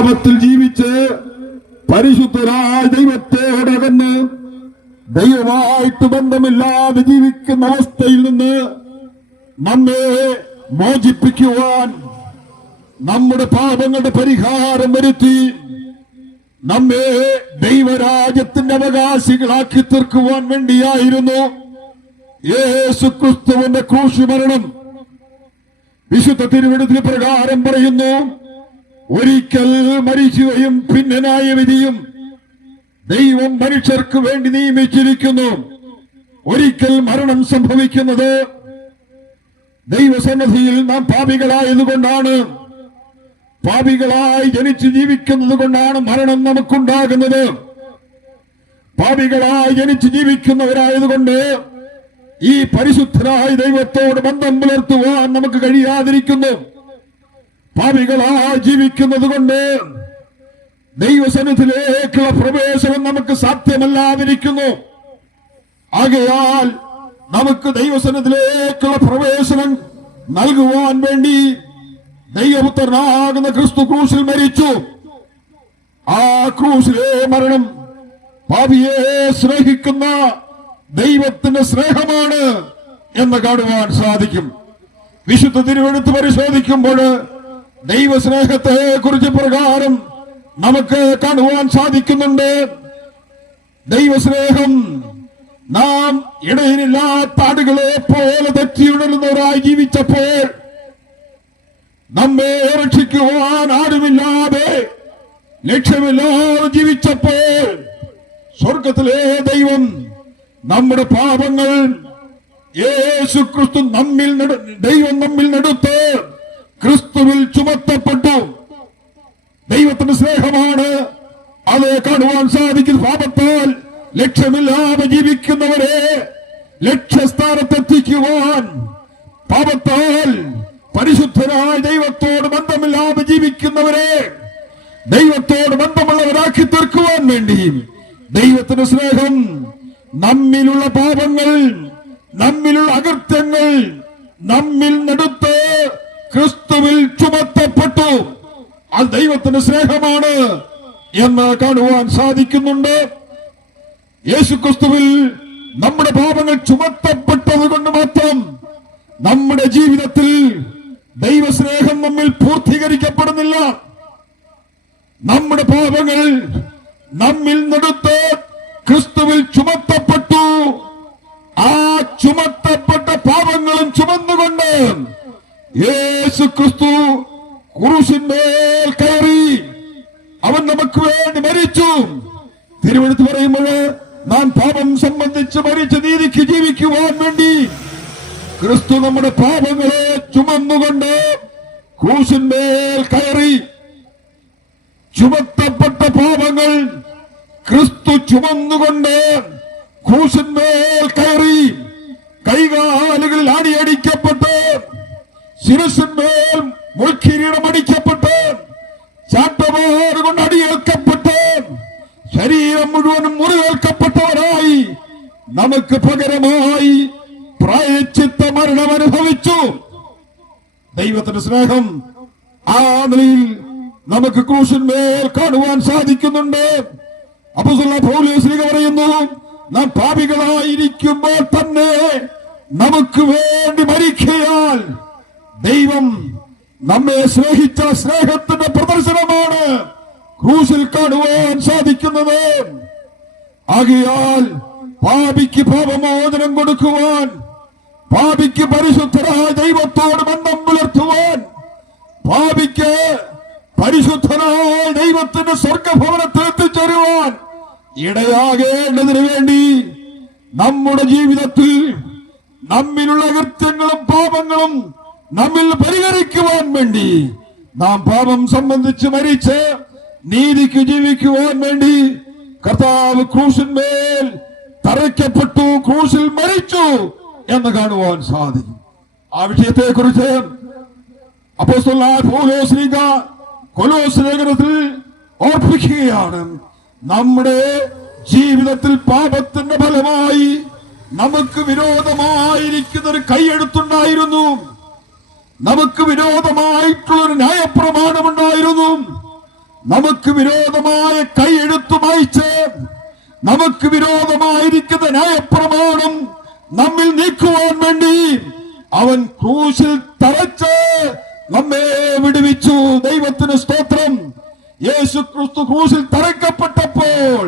പാപത്തിൽ ജീവിച്ച് പരിശുദ്ധരായ ദൈവത്തോടകന്ന് ദൈവമായിട്ട് ബന്ധമില്ലാതെ ജീവിക്കുന്ന അവസ്ഥയിൽ നിന്ന് നമ്മെ മോചിപ്പിക്കുവാൻ, നമ്മുടെ പാപങ്ങളുടെ പരിഹാരം വരുത്തി നമ്മെ ദൈവരാജ്യത്തിന്റെ അവകാശികളാക്കി തീർക്കുവാൻ വേണ്ടിയായിരുന്നു യേശുക്രിസ്തുവിന്റെ ക്രൂശുമരണം. വിശുദ്ധ തിരുവെഴുത്തിന് പ്രകാരം പറയുന്നു, ഒരിക്കൽ മരിക്കുകയും പിന്നെ ന്യായവിധിയും ദൈവം മനുഷ്യർക്ക് വേണ്ടി നിയമിച്ചിരിക്കുന്നു. ഒരിക്കൽ മരണം സംഭവിക്കുന്നത് ദൈവസന്നിധിയിൽ നാം പാപികളായതുകൊണ്ടാണ്. പാപികളായി ജനിച്ചു ജീവിക്കുന്നത് കൊണ്ടാണ് മരണം നമുക്കുണ്ടാകുന്നത്. പാപികളായി ജനിച്ചു ജീവിക്കുന്നവരായതുകൊണ്ട് ഈ പരിശുദ്ധരായ ദൈവത്തോട് ബന്ധം പുലർത്തുവാൻ നമുക്ക് കഴിയാതിരിക്കുന്നു. പാപികളായി ജീവിക്കുന്നത് കൊണ്ട് ദൈവസന്നിധിയിലേക്കുള്ള പ്രവേശനം നമുക്ക് സാധ്യമല്ലാതിരിക്കുന്നു. ആകയാൽ നമുക്ക് ദൈവസന്നിധിയിലേക്കുള്ള പ്രവേശനം നൽകുവാൻ വേണ്ടി ദൈവപുത്രനാകുന്ന ക്രിസ്തു ക്രൂശിൽ മരിച്ചു. ആ ക്രൂശിലെ മരണം പാപിയെ സ്നേഹിക്കുന്ന ദൈവത്തിന്റെ സ്നേഹമാണ് എന്ന് കാണുവാൻ സാധിക്കും. വിശുദ്ധ തിരുവെഴുത്ത് പരിശോധിക്കുമ്പോൾ ദൈവസ്നേഹത്തെ കുറിച്ച് പ്രകാരം നമുക്ക് കാണുവാൻ സാധിക്കുന്നുണ്ട്. ദൈവസ്നേഹം നാം ഇടയിലില്ലാത്ത ആടുകളെ പോലെ തെറ്റിയുണരുന്നവരായി ജീവിച്ചപ്പോൾ, നമ്മെ രക്ഷിക്കുവാൻ ആരുമില്ലാതെ ലക്ഷ്യമില്ലാതെ ജീവിച്ചപ്പോൾ, സ്വർഗത്തിലെ ദൈവം നമ്മുടെ പാപങ്ങൾ യേശുക്രിസ്തു ദൈവം നമ്മിൽ നടത്ത് ക്രിസ്തുവിൽ ചുമത്തപ്പെട്ടു. ദൈവത്തിന്റെ സ്നേഹമാണ് അത് കാണുവാൻ സാധിക്കും. പാപത്താൽ ലക്ഷ്യമില്ലാതെ ജീവിക്കുന്നവരെ ലക്ഷ്യസ്ഥാനത്തെത്തിക്കുവാൻ, പാപത്താൽ പരിശുദ്ധരായ ദൈവത്തോട് ബന്ധമില്ലാതെ ജീവിക്കുന്നവരെ ദൈവത്തോട് ബന്ധമുള്ളവരാക്കി തീർക്കുവാൻ വേണ്ടി ദൈവത്തിന്റെ സ്നേഹം നമ്മിലുള്ള പാപങ്ങൾ, നമ്മിലുള്ള അകൃത്യങ്ങൾ നമ്മിൽ നടത്ത് ക്രിസ്തുവിൽ ചുമത്തപ്പെട്ടു. അത് ദൈവത്തിന്റെ സ്നേഹമാണ് എന്ന് കാണുവാൻ സാധിക്കുന്നുണ്ട്. യേശുക്രിസ്തുവിൽ നമ്മുടെ പാപങ്ങൾ ചുമത്തപ്പെട്ടത് കൊണ്ട് മാത്രം നമ്മുടെ ജീവിതത്തിൽ ദൈവസ്നേഹം നമ്മിൽ പൂർത്തീകരിക്കപ്പെടുന്നില്ല. നമ്മുടെ പാപങ്ങൾ നമ്മിൽ നടത്ത് ക്രിസ്തുവിൽ ചുമത്തപ്പെട്ടു. ആ ചുമത്തപ്പെട്ട പാപങ്ങളും ചുമന്നുകൊണ്ട് യേശുക്രിസ്തു ക്രൂശിന്മേൽ കയറി അവൻ നമുക്ക് വേണ്ടി മരിച്ചു. തിരുവെഴുത്ത് പറയുമ്പോൾ നാം പാപം സംബന്ധിച്ച് മരിച്ച നീതിക്ക് ജീവിക്കുവാൻ വേണ്ടി ക്രിസ്തു നമ്മുടെ പാപങ്ങളെ ചുമന്നുകൊണ്ട് ക്രൂശിന്മേൽ കയറി. ചുമത്തപ്പെട്ട പാപങ്ങൾ ക്രിസ്തു ചുമന്നുകൊണ്ട് ക്രൂശിന്മേൽ കയറി. കൈകാലുകളിൽ അടിയടിക്കപ്പെട്ട്, ശിരസിന്മേൽ മുൾക്കിരീടം അടിക്കപ്പെട്ട്, ചാട്ടവാറ് കൊണ്ട് അടിയേൽക്കപ്പെട്ട്, ശരീരം മുഴുവനും മുറിവേൽക്കപ്പെട്ടവരായി നമുക്ക് പകരമായി പ്രായശ്ചിത്ത മരണം അനുഭവിച്ചു. ദൈവത്തിന്റെ സ്നേഹം ആ നിലയിൽ നമുക്ക് ക്രൂശിന്മേൽ കാണുവാൻ സാധിക്കുന്നുണ്ട്. അപ്പോസ്തലനായ പൗലോസ് പറയുന്നു, നാം പാപികളായിരിക്കുമ്പോൾ തന്നെ നമുക്ക് വേണ്ടി മരിക്കയാൽ ദൈവം നമ്മെ സ്നേഹിച്ച സ്നേഹത്തിന്റെ പ്രദർശനമാണ് ക്രൂശിൽ കാണുവാൻ സാധിക്കുന്നത്. ആകയാൽ പാപിക്ക് പാപമോചനം കൊടുക്കുവാൻ, പാപിക്ക് പരിശുദ്ധരായ ദൈവത്തോട് ബന്ധം പുലർത്തുവാൻ, പാപിക്ക് പരിശുദ്ധനായ ദൈവത്തിന്റെ സ്വർഗഭവനത്തിൽ എത്തിച്ചേരുവാൻ ഇടയാകേണ്ടതിനു വേണ്ടി നമ്മുടെ ജീവിതത്തിൽ നമ്മിലുള്ള കൃത്യങ്ങളും പാപങ്ങളും നമ്മിൽ പരിഹരിക്കുവാൻ വേണ്ടി നാം പാപം സംബന്ധിച്ച് മരിച്ച് നീതിക്ക് ജീവിക്കുവാൻ വേണ്ടി കർത്താവ് ക്രൂശിന്മേൽ തറയ്ക്കപ്പെട്ടു, ക്രൂശിൽ മരിച്ചു എന്ന് കാണുവാൻ സാധിക്കും. ആ വിഷയത്തെ കുറിച്ച് അപ്പോസ്തലനായ പൗലോസ് കൊലോസ്യ ലേഖനത്തിൽ ഓർപ്പിക്കുകയാണ്. നമ്മുടെ ജീവിതത്തിൽ പാപത്തിന്റെ ഫലമായി നമുക്ക് വിരോധമായിരിക്കുന്ന ഒരു കൈയെഴുത്തുണ്ടായിരുന്നു, നമുക്ക് വിരോധമായിട്ടുള്ളൊരു ന്യായപ്രമാണമുണ്ടായിരുന്നു. നമുക്ക് വിരോധമായ കൈയെഴുത്തു മായ്ച്ച് നമുക്ക് വിരോധമായിരിക്കുന്ന ന്യായപ്രമാണം നമ്മിൽ നീക്കുവാൻ വേണ്ടി അവൻ ക്രൂശിൽ തറച്ച് നമ്മെ വിടുവിച്ചു. ദൈവത്തിന് സ്തോത്രം. യേശു ക്രിസ്തു ക്രൂശിൽ തറയ്ക്കപ്പെട്ടപ്പോൾ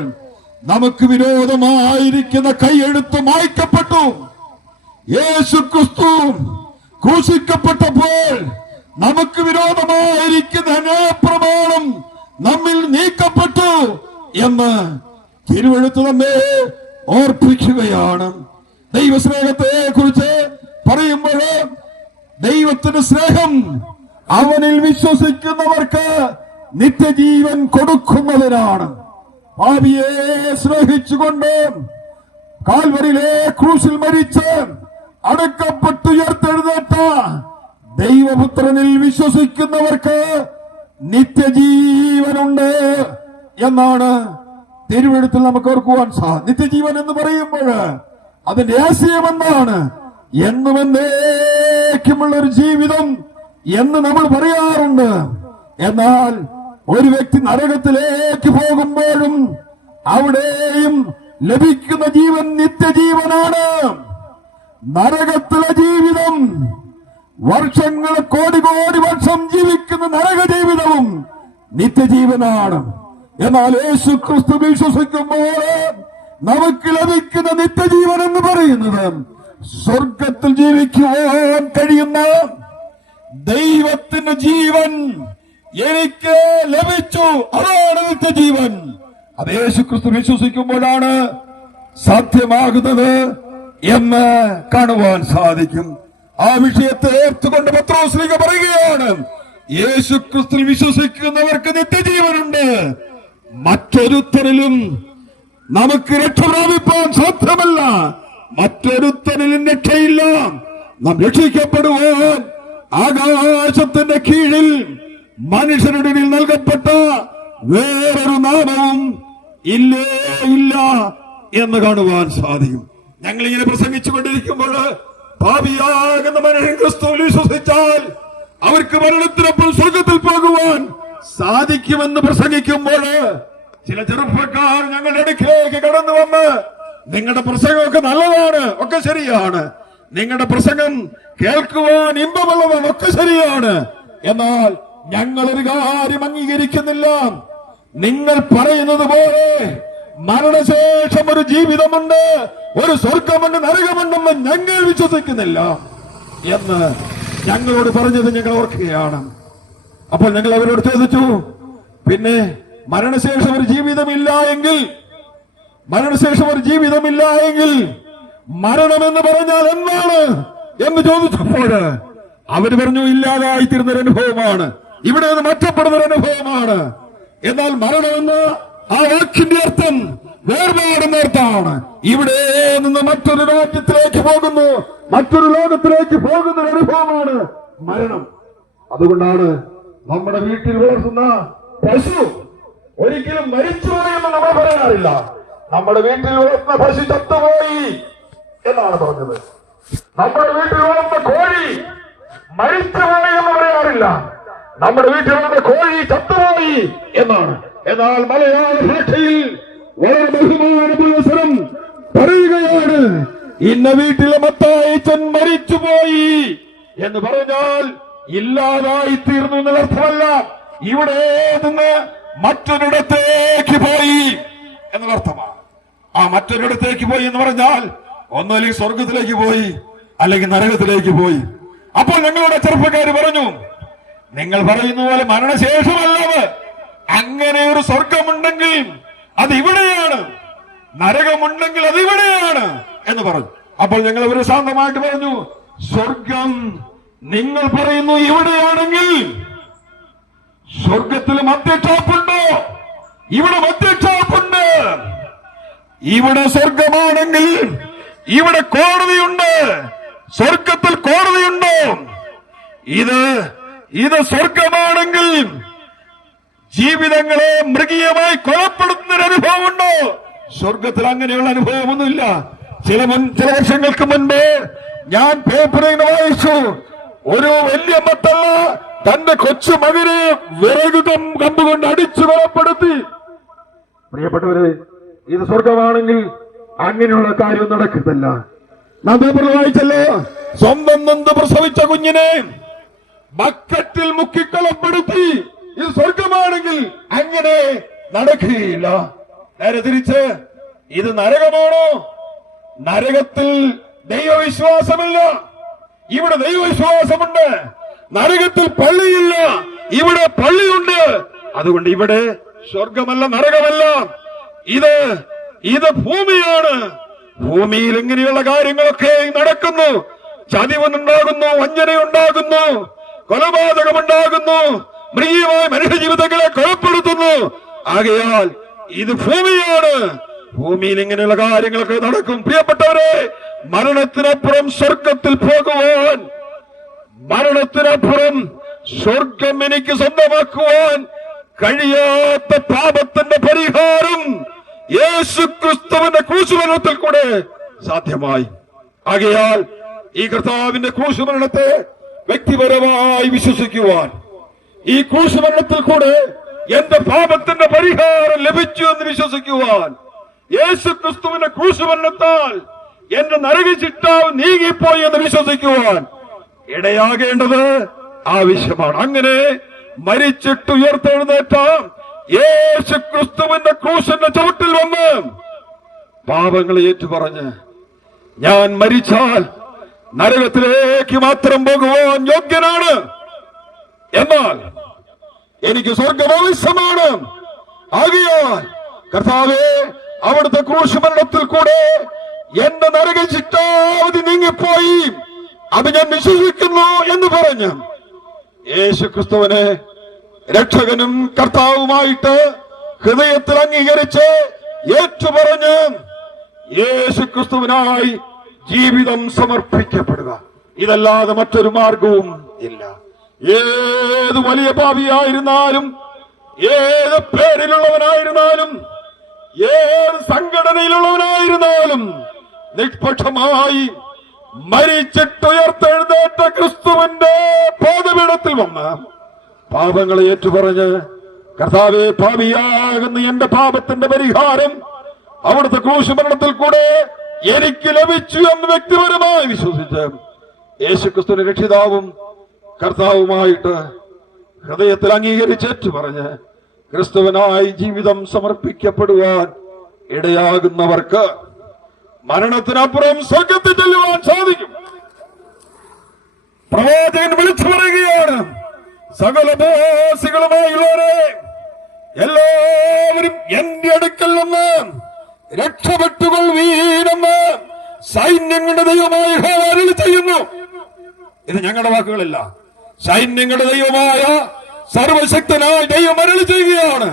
നമുക്ക് വിരോധമായിരിക്കുന്ന കൈയെഴുത്ത് മായ്ക്കപ്പെട്ടു. യേശു ക്രിസ്തു ക്രൂശിക്കപ്പെട്ടപ്പോൾ നമുക്ക് വിരോധമായിരിക്കുന്ന ന്യായപ്രമാണം നമ്മിൽ നീക്കപ്പെട്ടു എന്ന് തിരുവെഴുത്ത് നമ്മെ ഓർപ്പിക്കുകയാണ്. ദൈവസ്നേഹത്തെ കുറിച്ച് പറയുമ്പോൾ ദൈവത്തിന്റെ സ്നേഹം അവനിൽ വിശ്വസിക്കുന്നവർക്ക് നിത്യജീവൻ കൊടുക്കുന്നതിനാണ്. പാപിയെ സ്നേഹിച്ചുകൊണ്ട് കാൽവരിയിലെ ക്രൂശിൽ മരിച്ച് അടക്കപ്പെട്ടുയർത്തെഴുന്നേറ്റ ദൈവപുത്രനിൽ വിശ്വസിക്കുന്നവർക്ക് നിത്യജീവനുണ്ട് എന്നാണ് തിരുവെഴുത്തിൽ നമുക്ക് ഓർക്കുവാൻ സാധിക്കും. നിത്യജീവൻ എന്ന് പറയുമ്പോൾ അതിന്റെ ആശയം എന്താണ്? എന്നും എന്നേക്കുമുള്ള ഒരു ജീവിതം എന്ന് നമ്മൾ പറയാറുണ്ട്. എന്നാൽ ഒരു വ്യക്തി നരകത്തിലേക്ക് പോകുമ്പോഴും അവിടെയും ലഭിക്കുന്ന ജീവൻ നിത്യജീവനാണ്. നരകത്തിലെ ജീവിതം വർഷങ്ങൾ കോടി കോടി വർഷം ജീവിക്കുന്ന നരക ജീവിതവും നിത്യജീവനാണ്. എന്നാൽ യേശു ക്രിസ്തു വിശ്വസിക്കുമ്പോൾ നമുക്ക് ലഭിക്കുന്ന നിത്യജീവൻ എന്ന് പറയുന്നത് സ്വർഗത്തിൽ ജീവിക്കുവാൻ കഴിയുന്ന ദൈവത്തിന്റെ ജീവൻ എനിക്ക് ലഭിച്ചു. അതാണ് നിത്യജീവൻ. അത് യേശു ക്രിസ്തു വിശ്വസിക്കുമ്പോഴാണ് സാധ്യമാകുന്നത് എന്ന് കാണുവാൻ സാധിക്കും. ആ വിഷയത്തെ ഏറ്റുകൊണ്ട് പത്രോസ് പറയുകയാണ്, യേശു ക്രിസ്തു വിശ്വസിക്കുന്നവർക്ക് നിത്യജീവനുണ്ട്. മറ്റൊരുത്തരിലും നമുക്ക് രക്ഷ പ്രാപിപ്പാൻ സാധ്യമല്ല. മറ്റൊരുത്തരിലും രക്ഷയില്ല. നാം രക്ഷിക്കപ്പെടുവാൻ ആകാശത്തിന്റെ കീഴിൽ മനുഷ്യരുടെ നൽകപ്പെട്ട വേറൊരു നാമവും ഇല്ല എന്ന് കാണുവാൻ സാധിക്കും. ഞങ്ങൾ ഇങ്ങനെ പ്രസംഗിച്ചുകൊണ്ടിരിക്കുമ്പോൾ പാപിയാകുന്ന മനുഷ്യൻ ക്രിസ്തുവിൽ വിശ്വസിച്ചാൽ അവർക്ക് മരണത്തിനപ്പോൾ സ്വർഗത്തിൽ പോകുവാൻ സാധിക്കുമെന്ന് പ്രസംഗിക്കുമ്പോൾ ചില ചെറുപ്പക്കാർ ഞങ്ങളുടെ അടുക്കിലേക്ക് കടന്നു വന്ന് നിങ്ങളുടെ പ്രസംഗമൊക്കെ നല്ലതാണ്, ഒക്കെ ശരിയാണ്, നിങ്ങളുടെ പ്രസംഗം കേൾക്കുവാൻ ഇമ്പമുള്ളതാണ്, ഒക്കെ ശരിയാണ്, എന്നാൽ ഞങ്ങളൊരു കാര്യം അംഗീകരിക്കുന്നില്ല. നിങ്ങൾ പറയുന്നത് പോലെ മരണശേഷം ഒരു ജീവിതമുണ്ട്, ഒരു സ്വർഗമുണ്ട്, നരകമുണ്ടെന്ന് ഞങ്ങൾ വിശ്വസിക്കുന്നില്ല എന്ന് ഞങ്ങളോട് പറഞ്ഞത് ഞങ്ങൾ ഓർക്കുകയാണ്. അപ്പോൾ ഞങ്ങൾ അവരോട് ചോദിച്ചു, പിന്നെ മരണശേഷം ഒരു ജീവിതമില്ല എങ്കിൽ മരണമെന്ന് പറഞ്ഞാൽ എന്താണ് എന്ന് ചോദിച്ചപ്പോൾ അവര് പറഞ്ഞു, ഇല്ലാതായിത്തീരുന്നൊരു അനുഭവമാണ്, ഇവിടെ നിന്ന് മാറ്റപ്പെടുന്നൊരു അനുഭവമാണ്. എന്നാൽ മരണമെന്ന് ആ വാക്കിന്റെ അർത്ഥം വേർപാടുന്ന അർത്ഥമാണ്. ഇവിടെ നിന്ന് മറ്റൊരു രാജ്യത്തിലേക്ക് പോകുന്നു, മറ്റൊരു ലോകത്തിലേക്ക് പോകുന്ന ഒരു അനുഭവമാണ് മരണം. അതുകൊണ്ടാണ് നമ്മുടെ വീട്ടിൽ വളർത്തുന്ന പശു ഒരിക്കലും മരിച്ചുപോയെന്ന് നമ്മൾ പറയാറില്ല. നമ്മുടെ വീട്ടിൽ വളർത്തുന്ന പശു ചത്തുപോയി എന്നാണ് പറഞ്ഞത്. നമ്മുടെ വീട്ടിൽ വളർത്തുന്ന കോഴി മരിച്ചുപോയി എന്ന് പറയാറില്ല. നമ്മുടെ വീട്ടിൽ വളർത്തുന്ന കോഴി ചത്തുപോയി എന്നാണ്. എന്നാൽ മലയാള ഭാഷയിൽ വളരെ ബഹുമാന പുരസ്സരം പറയുകയാണ്, ഇന്ന വീട്ടിലെ മത്തായിച്ചൻ മരിച്ചുപോയി എന്ന് പറഞ്ഞാൽ ഇല്ലാതായി തീർന്നു എന്നർത്ഥമല്ല, ഇവിടെ നിന്ന് മറ്റൊരിടത്തേക്ക് പോയി എന്നർത്ഥമാണ്. ആ മറ്റൊരിടത്തേക്ക് പോയി എന്ന് പറഞ്ഞാൽ ഒന്നല്ലെങ്കിൽ സ്വർഗത്തിലേക്ക് പോയി, അല്ലെങ്കിൽ നരകത്തിലേക്ക് പോയി. അപ്പോൾ ഞങ്ങളുടെ ചെറുപ്പക്കാര് പറഞ്ഞു, നിങ്ങൾ പറയുന്ന പോലെ മരണശേഷമല്ലത്, അങ്ങനെ ഒരു സ്വർഗമുണ്ടെങ്കിൽ അത് ഇവിടെയാണ്, നരകമുണ്ടെങ്കിൽ അത് ഇവിടെയാണ് എന്ന് പറഞ്ഞു. അപ്പോൾ ഞങ്ങൾ അവർ ശാന്തമായിട്ട് പറഞ്ഞു, സ്വർഗം നിങ്ങൾ പറയുന്നു ഇവിടെയാണെങ്കിൽ സ്വർഗത്തിൽ മദ്യഷാപ്പുണ്ടോ? ഇവിടെ മദ്യഷാപ്പുണ്ട്. ഇവിടെ സ്വർഗമാണെങ്കിൽ ഇവിടെ കോടതിയുണ്ട്. സ്വർഗത്തിൽ കോടതിയുണ്ടോ? ഇത് സ്വർഗമാണെങ്കിൽ ജീവിതങ്ങളെ മൃഗീയമായി കൊലപ്പെടുത്തുന്ന ഒരു അനുഭവമുണ്ടോ? സ്വർഗത്തിൽ അങ്ങനെയുള്ള അനുഭവമൊന്നുമില്ല. ചില വർഷങ്ങൾക്ക് മുൻപ് ഞാൻ പേപ്പറിൽ വായിച്ചു, ഒരു വലിയ മട്ടുള്ള തന്റെ കൊച്ചു മകനെ വിറക് കമ്പുകൊണ്ട് അടിച്ചു കൊലപ്പെടുത്തി. പ്രിയപ്പെട്ടവരെ, ഇത് സ്വർഗമാണെങ്കിൽ അങ്ങനെയുള്ള കാര്യം നടക്കുന്നില്ല. നാം വായിച്ചല്ലോ, സ്വന്തം നൊന്ത് പ്രസവിച്ച കുഞ്ഞിനെ ബക്കറ്റിൽ മുക്കിക്കൊലപ്പെടുത്തി. ഇത് സ്വർഗമാണെങ്കിൽ അങ്ങനെ നടക്കുകയില്ല. നേരെ തിരിച്ച് ഇത് നരകമാണോ? നരകത്തിൽ ദൈവവിശ്വാസമില്ല, ഇവിടെ ദൈവവിശ്വാസമുണ്ട്. നരകത്തിൽ പള്ളിയില്ല, ഇവിടെ പള്ളിയുണ്ട്. അതുകൊണ്ട് ഇവിടെ സ്വർഗമല്ല, നരകമല്ല, ഇത് ഭൂമിയാണ്. ഭൂമിയിൽ ഇങ്ങനെയുള്ള കാര്യങ്ങളൊക്കെ നടക്കുന്നു. ചതിവുണ്ടാകുന്നു, വഞ്ചനയുണ്ടാകുന്നു, കൊലപാതകമുണ്ടാകുന്നു, മൃഗീയമായ മനുഷ്യ ജീവിതങ്ങളെ കൊലപ്പെടുത്തുന്നു. ആകയാൽ ഇത് ഭൂമിയാണ്. ഭൂമിയിൽ ഇങ്ങനെയുള്ള കാര്യങ്ങളൊക്കെ നടക്കും. പ്രിയപ്പെട്ടവരെ, മരണത്തിനപ്പുറം സ്വർഗത്തിൽ പോകുവാൻ, മരണത്തിനപ്പുറം സ്വർഗം എനിക്ക് സ്വന്തമാക്കുവാൻ കഴിയാത്ത പാപത്തിന്റെ പരിഹാരം യേശുക്രിസ്തുവിന്റെ ക്രൂശുമരണത്തിൽ കൂടെ സാധ്യമായി. ആകയാൽ ഈ കർത്താവിന്റെ ക്രൂശുമരണത്തെ വ്യക്തിപരമായി വിശ്വസിക്കുവാൻ, ഈ ക്രൂശുമരണത്തിൽ കൂടെ എന്റെ പാപത്തിന്റെ പരിഹാരം ലഭിച്ചു എന്ന് വിശ്വസിക്കുവാൻ, യേശുക്രിസ്തുവിന്റെ ക്രൂശുമരണത്താൽ എന്റെ നരകശിക്ഷാവ് നീങ്ങിപ്പോയി എന്ന് വിശ്വസിക്കുവാൻ ഇടയാകേണ്ടത് ആവശ്യമാണ്. അങ്ങനെ മരിച്ചിട്ടുയർത്തെഴുന്നേറ്റ യേശുക്രിസ്തുവിന്റെ ക്രൂശിന്റെ ചവിട്ടിൽ വന്ന് പാപങ്ങളെ ഏറ്റുപറഞ്ഞ് ഞാൻ മരിച്ചാൽ നരകത്തിലേക്ക് മാത്രം പോകുവാൻ യോഗ്യനാണ്, എന്നാൽ എനിക്ക് സ്വർഗം ആവശ്യമാണ്. ആകയാൽ കർത്താവേ, അവിടുത്തെ ക്രൂശുമരണത്തിൽ കൂടെ എന്റെ നരകശിക്ഷാവധി നീങ്ങിപ്പോയി, അത് ഞാൻ വിശ്വസിക്കുന്നു എന്ന് പറഞ്ഞ് യേശുക്രിസ്തുവിനെ രക്ഷകനും കർത്താവുമായിട്ട് ഹൃദയത്തിൽ അംഗീകരിച്ച് ഏറ്റുപറഞ്ഞ് യേശുക്രിസ്തുവിനായി ജീവിതം സമർപ്പിക്കപ്പെടുക. ഇതല്ലാതെ മറ്റൊരു മാർഗവും ഇല്ല. ഏത് വലിയ പാപിയായിരുന്നാലും, ഏത് പേരിലുള്ളവനായിരുന്നാലും, ഏത് സംഘടനയിലുള്ളവനായിരുന്നാലും നിഷ്പക്ഷമായി മരിച്ചിട്ടുയർത്തെഴുന്നേറ്റ ക്രിസ്തുവിന്റെ പാദപീഠത്തിൽ വന്ന് പാപങ്ങളെ ഏറ്റുപറഞ്ഞ് കർത്താവേ, പാപിയാകുന്ന എന്റെ പാപത്തിന്റെ പരിഹാരം അവിടുത്തെ ക്രൂശുമരണത്തിൽ കൂടെ എനിക്ക് ലഭിച്ചു എന്ന് വ്യക്തിപരമായി വിശ്വസിച്ച് യേശുക്രിസ്തുവിന്റെ രക്ഷിതാവും കർത്താവുമായിട്ട് ഹൃദയത്തിൽ അംഗീകരിച്ചേറ്റു പറഞ്ഞ് ക്രിസ്തുവിനായി ജീവിതം സമർപ്പിക്കപ്പെടുവാൻ ഇടയാകുന്നവർക്ക് മരണത്തിനപ്പുറം സ്വർഗത്തിൽ ചെല്ലുവാൻ സാധിക്കും. പ്രവാചകൻ വിളിച്ചു പറയുകയാണ്, സകല ഭാസികളുമായുള്ളവരെ എല്ലാവരും എന്റെ അടുക്കൽ നിന്ന് രക്ഷപ്പെട്ടുകൊള്ളുവീനെന്ന് സൈന്യങ്ങളുടെ ദൈവമായ യഹോവ അരുളി ചെയ്യുന്നു. ഇത് ഞങ്ങളുടെ വാക്കുകളല്ല, സൈന്യങ്ങളുടെ ദൈവമായ സർവശക്തനായ ദൈവം അരുളി ചെയ്യുകയാണ്.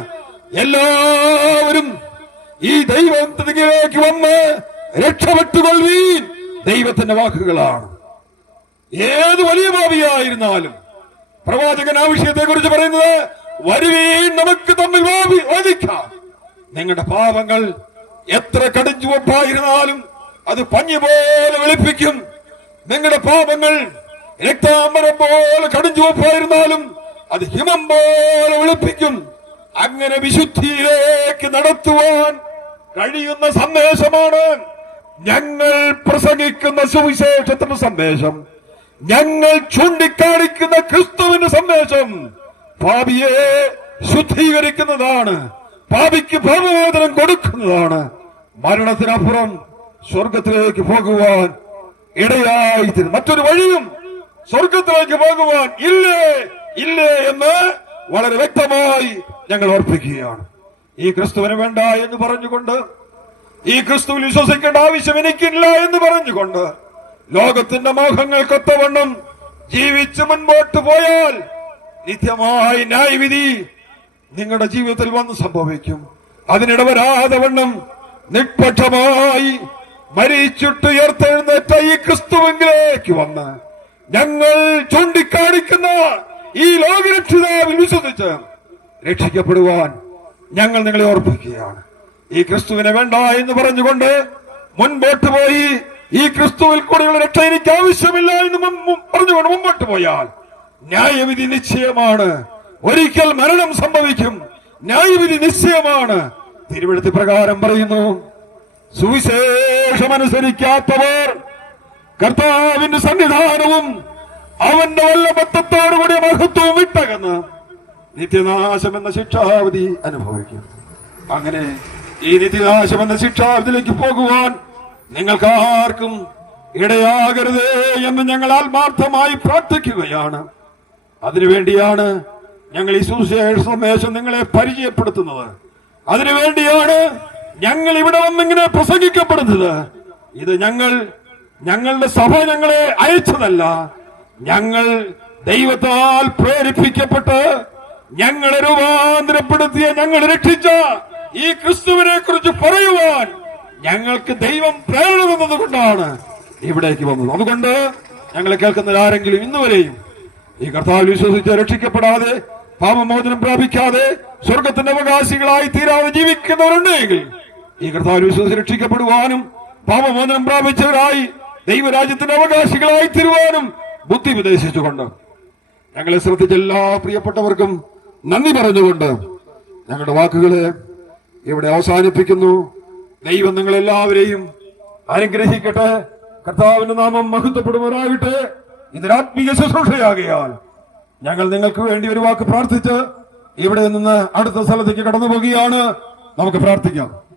എല്ലാവരും ഈ ദൈവത്തിലേക്ക് വന്ന് രക്ഷപ്പെട്ടുകൊള്ളുവീൻ. ദൈവത്തിന്റെ വാക്കുകളാണ്. ഏത് വലിയ പാപിയായിരുന്നാലും പ്രവാചകൻ ആ വിഷയത്തെ കുറിച്ച് പറയുന്നത്, വരുവീൻ നമുക്ക് തമ്മിൽ വാദിക്കാം. നിങ്ങളുടെ പാപങ്ങൾ എത്ര കടുഞ്ചുവപ്പായിരുന്നാലും അത് പഞ്ഞി പോലെ വെളുപ്പിക്കും. നിങ്ങളുടെ പാപങ്ങൾ രക്താംബരം പോലെ കടുഞ്ചുവപ്പായിരുന്നാലും അത് ഹിമം പോലെ വെളുപ്പിക്കും. അങ്ങനെ വിശുദ്ധിയിലേക്ക് നടത്തുവാൻ കഴിയുന്ന സന്ദേശമാണ് ഞങ്ങൾ പ്രസംഗിക്കുന്ന സുവിശേഷത്തിന്റെ സന്ദേശം. ഞങ്ങൾ ചൂണ്ടിക്കാണിക്കുന്ന ക്രിസ്തുവിന്റെ സന്ദേശം പാപിയെ ശുദ്ധീകരിക്കുന്നതാണ്, പാപിക്ക് ഭാവമോചനം കൊടുക്കുന്നതാണ്. മരണത്തിനപ്പുറം സ്വർഗത്തിലേക്ക് പോകുവാൻ ഇടയായിത്തീരും. മറ്റൊരു വഴിയും സ്വർഗത്തിലേക്ക് പോകുവാൻ ഇല്ലേ എന്ന് വളരെ വ്യക്തമായി ഞങ്ങൾ ഓർപ്പിക്കുകയാണ്. ഈ ക്രിസ്തുവിന് വേണ്ട എന്ന് പറഞ്ഞുകൊണ്ട്, ഈ ക്രിസ്തുവിൽ വിശ്വസിക്കേണ്ട ആവശ്യം എനിക്കില്ല എന്ന് പറഞ്ഞുകൊണ്ട് ലോകത്തിന്റെ മോഹങ്ങൾക്കൊത്തവണ്ണം ജീവിച്ച് മുൻപോട്ട് പോയാൽ നിത്യമായ ന്യായവിധി നിങ്ങളുടെ ജീവിതത്തിൽ വന്ന് സംഭവിക്കും. അതിനിടവരാതെ വണ്ണം നിഷ്പക്ഷമായി മരിച്ചിട്ടുയർത്തെഴുന്നേറ്റ ഈ ക്രിസ്തുവിലേക്ക് വന്ന് ഞങ്ങൾ ചൂണ്ടിക്കാണിക്കുന്ന ഈ ലോകരക്ഷിതാവിൽ വിശ്വസിച്ച് രക്ഷിക്കപ്പെടുവാൻ ഞങ്ങൾ നിങ്ങളെ ഓർപ്പിക്കുകയാണ്. ഈ ക്രിസ്തുവിനെ വേണ്ട എന്ന് പറഞ്ഞുകൊണ്ട് മുൻപോട്ട് പോയി ഈ ക്രിസ്തുവിൽ കൂടെയുള്ള രക്ഷ എനിക്ക് ആവശ്യമില്ല എന്ന് പറഞ്ഞുകൊണ്ട് മുമ്പോട്ട് പോയാൽ ന്യായവിധി നിശ്ചയമാണ്. ഒരിക്കൽ മരണം സംഭവിക്കും, ന്യായവിധി നിശ്ചയമാണ്. തിരുവെഴുത്ത് പ്രകാരം പറയുന്നു, സുവിശേഷമനുസരിക്കാത്തവർ കർത്താവിന്റെ സന്നിധാനവും അവന്റെ വല്ലഭത്വത്തോടുകൂടിയ മഹത്വവും വിട്ടകന്ന് നിത്യനാശം എന്ന ശിക്ഷാവിധി അനുഭവിക്കും. അങ്ങനെ ഈ നിത്യനാശം എന്ന ശിക്ഷാവിധിയിലേക്ക് പോകുവാൻ നിങ്ങൾക്ക് ആർക്കും ഇടയാകരുതേ എന്ന് ഞങ്ങൾ ആത്മാർത്ഥമായി പ്രാർത്ഥിക്കുകയാണ്. അതിനുവേണ്ടിയാണ് ഞങ്ങൾ ഈ സുവിശേഷ സന്ദേശം നിങ്ങളെ പരിചയപ്പെടുത്തുന്നത്. അതിനുവേണ്ടിയാണ് ഞങ്ങൾ ഇവിടെ വന്നിങ്ങനെ പ്രസംഗിക്കപ്പെടുന്നത്. ഇത് ഞങ്ങളുടെ സഭ ഞങ്ങളെ അയച്ചതല്ല. ഞങ്ങൾ ദൈവത്താൽ പ്രേരിപ്പിക്കപ്പെട്ട് ഞങ്ങളെ രൂപാന്തരപ്പെടുത്തിയ, ഞങ്ങളെ രക്ഷിച്ച ഈ ക്രിസ്തുവിനെ കുറിച്ച് പറയുവാൻ ഞങ്ങൾക്ക് ദൈവം പ്രേരണ തന്നതുകൊണ്ടാണ് ഇവിടേക്ക് വന്നത്. അതുകൊണ്ട് ഞങ്ങളെ കേൾക്കുന്ന ആരെങ്കിലും ഇന്നുവരെയും ഈ കർത്താവിൽ വിശ്വസിച്ച് രക്ഷിക്കപ്പെടാതെ പാപമോചനം പ്രാപിക്കാതെ സ്വർഗത്തിന്റെ അവകാശികളായി തീരാതെ ജീവിക്കുന്നവരുണ്ടെങ്കിൽ ഈ കർത്താവിൽ വിശ്വസിച്ച് രക്ഷിക്കപ്പെടുവാനും പാപമോചനം പ്രാപിച്ചവരായി ദൈവരാജ്യത്തിന്റെ അവകാശികളായി തീരുവാനും ബുദ്ധി ഉപദേശിച്ചുകൊണ്ട് ഞങ്ങളെ ശ്രദ്ധിച്ച എല്ലാ പ്രിയപ്പെട്ടവർക്കും നന്ദി പറഞ്ഞുകൊണ്ട് ഞങ്ങളുടെ വാക്കുകളെ ഇവിടെ അവസാനിപ്പിക്കുന്നു. ദൈവം നിങ്ങളെല്ലാവരെയും അനുഗ്രഹിക്കട്ടെ. കർത്താവിന്റെ നാമം മഹത്വപ്പെടുവാനാകട്ടെ. ഇതൊരാത്മീയ ശുശ്രൂഷയാകയാൽ ഞങ്ങൾ നിങ്ങൾക്ക് വേണ്ടി ഒരു വാക്ക് പ്രാർത്ഥിച്ച് ഇവിടെ നിന്ന് അടുത്ത സ്ഥലത്തേക്ക് കടന്നു പോകുകയാണ്. നമുക്ക് പ്രാർത്ഥിക്കാം.